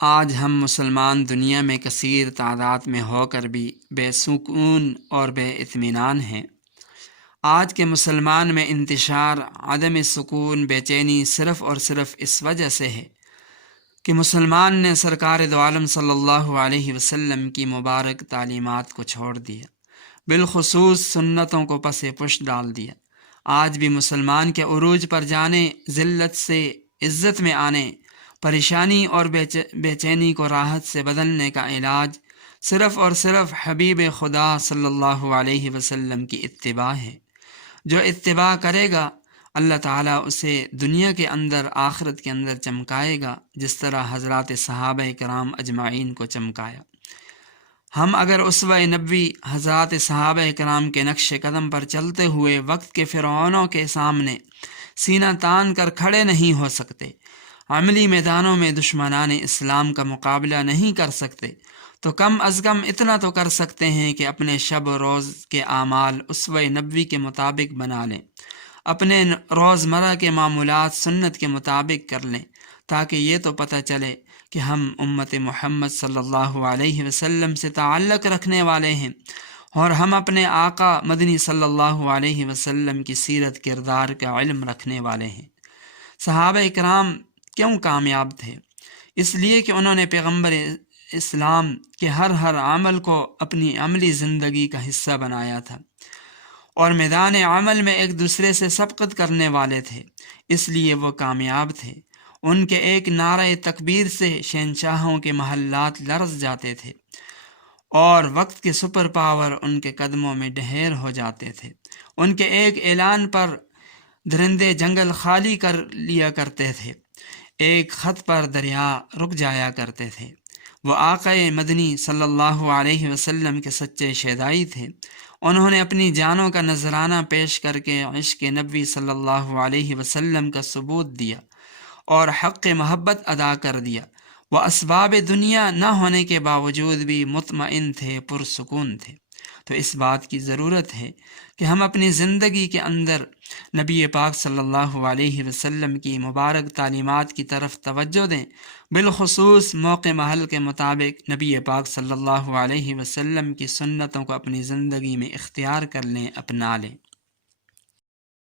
آج ہم مسلمان دنیا میں کثیر تعداد میں ہو کر بھی بے سکون اور بے اطمینان ہیں۔ آج کے مسلمان میں انتشار عدم سکون بے چینی صرف اور صرف اس وجہ سے ہے کہ مسلمان نے سرکار دو عالم صلی اللہ علیہ وسلم کی مبارک تعلیمات کو چھوڑ دیا، بالخصوص سنتوں کو پس پش ڈال دیا۔ آج بھی مسلمان کے عروج پر جانے، ذلت سے عزت میں آنے، پریشانی اور بے چینی کو راحت سے بدلنے کا علاج صرف اور صرف حبیب خدا صلی اللہ علیہ وسلم کی اتباع ہے۔ جو اتباع کرے گا اللہ تعالیٰ اسے دنیا کے اندر آخرت کے اندر چمکائے گا، جس طرح حضرات صحابہ کرام اجمعین کو چمکایا۔ ہم اگر اسوہ نبوی حضرات صحابہ کرام کے نقش قدم پر چلتے ہوئے وقت کے فرعونوں کے سامنے سینہ تان کر کھڑے نہیں ہو سکتے، عملی میدانوں میں دشمنان اسلام کا مقابلہ نہیں کر سکتے، تو کم از کم اتنا تو کر سکتے ہیں کہ اپنے شب و روز کے اعمال اسوہ نبوی کے مطابق بنا لیں، اپنے روزمرہ کے معمولات سنت کے مطابق کر لیں، تاکہ یہ تو پتہ چلے کہ ہم امت محمد صلی اللہ علیہ وسلم سے تعلق رکھنے والے ہیں، اور ہم اپنے آقا مدنی صلی اللہ علیہ وسلم کی سیرت کردار کا علم رکھنے والے ہیں۔ صحابہ کرام کیوں کامیاب تھے؟ اس لیے کہ انہوں نے پیغمبر اسلام کے ہر عمل کو اپنی عملی زندگی کا حصہ بنایا تھا، اور میدان عمل میں ایک دوسرے سے سبقت کرنے والے تھے، اس لیے وہ کامیاب تھے۔ ان کے ایک نعرہ تکبیر سے شہنشاہوں کے محلات لرز جاتے تھے، اور وقت کے سپر پاور ان کے قدموں میں ڈھیر ہو جاتے تھے۔ ان کے ایک اعلان پر درندے جنگل خالی کر لیا کرتے تھے، ایک خط پر دریا رک جایا کرتے تھے۔ وہ آقا مدنی صلی اللہ علیہ وسلم کے سچے شیدائی تھے۔ انہوں نے اپنی جانوں کا نذرانہ پیش کر کے عشق نبی صلی اللہ علیہ وسلم کا ثبوت دیا اور حق محبت ادا کر دیا۔ وہ اسباب دنیا نہ ہونے کے باوجود بھی مطمئن تھے، پرسکون تھے۔ تو اس بات کی ضرورت ہے کہ ہم اپنی زندگی کے اندر نبی پاک صلی اللہ علیہ وسلم کی مبارک تعلیمات کی طرف توجہ دیں، بالخصوص موقع محل کے مطابق نبی پاک صلی اللہ علیہ وسلم کی سنتوں کو اپنی زندگی میں اختیار کر لیں، اپنا لیں۔